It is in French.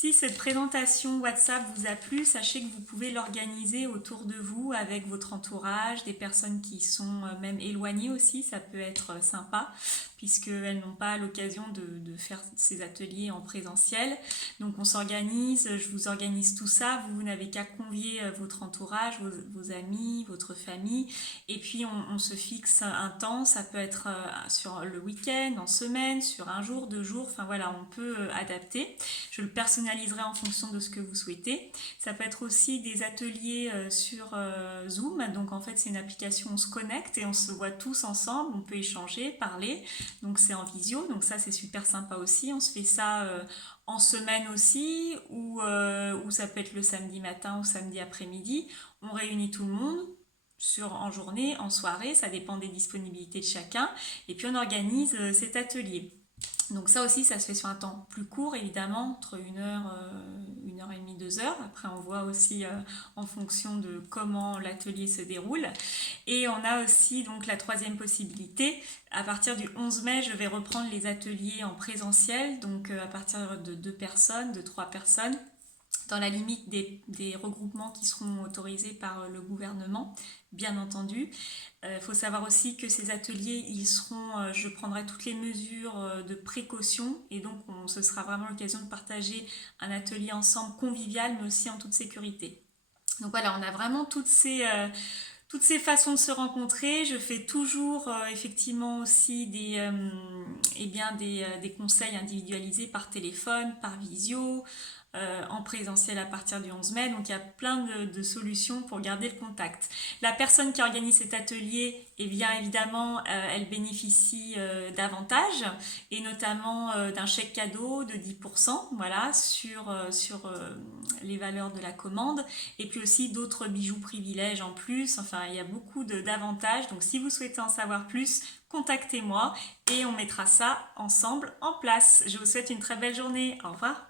Si cette présentation WhatsApp vous a plu, sachez que vous pouvez l'organiser autour de vous avec votre entourage, des personnes qui sont même éloignées aussi, ça peut être sympa puisqu'elles n'ont pas l'occasion de faire ces ateliers en présentiel. Donc on s'organise, je vous organise tout ça, vous n'avez qu'à convier votre entourage, vos amis, votre famille, et puis on se fixe un temps, ça peut être sur le week-end, en semaine, sur un jour, 2 jours, enfin voilà, on peut adapter. Je le personnaliserai en fonction de ce que vous souhaitez. Ça peut être aussi des ateliers sur Zoom, donc en fait c'est une application, on se connecte et on se voit tous ensemble, on peut échanger, parler, donc c'est en visio, donc ça c'est super sympa aussi. On se fait ça en semaine aussi, ou ça peut être le samedi matin ou samedi après-midi. On réunit tout le monde en journée, en soirée, ça dépend des disponibilités de chacun, et puis on organise cet atelier. Donc ça aussi, ça se fait sur un temps plus court, évidemment, entre 1 heure et demie, 2 heures. Après, on voit aussi en fonction de comment l'atelier se déroule. Et on a aussi donc la troisième possibilité. À partir du 11 mai, je vais reprendre les ateliers en présentiel, donc à partir de 2 personnes, de 3 personnes, dans la limite des regroupements qui seront autorisés par le gouvernement, bien entendu. Il faut savoir aussi que ces ateliers, je prendrai toutes les mesures de précaution, et donc ce sera vraiment l'occasion de partager un atelier ensemble convivial, mais aussi en toute sécurité. Donc voilà, on a vraiment toutes ces façons de se rencontrer. Je fais toujours effectivement aussi des conseils individualisés par téléphone, par visio, en présentiel à partir du 11 mai. Donc il y a plein de solutions pour garder le contact. La personne qui organise cet atelier, eh bien évidemment, elle bénéficie d'avantages, et notamment d'un chèque cadeau de 10%, voilà, sur les valeurs de la commande, et puis aussi d'autres bijoux privilèges en plus. Enfin, il y a beaucoup d'avantages. Donc si vous souhaitez en savoir plus, contactez-moi et on mettra ça ensemble en place. Je vous souhaite une très belle journée. Au revoir.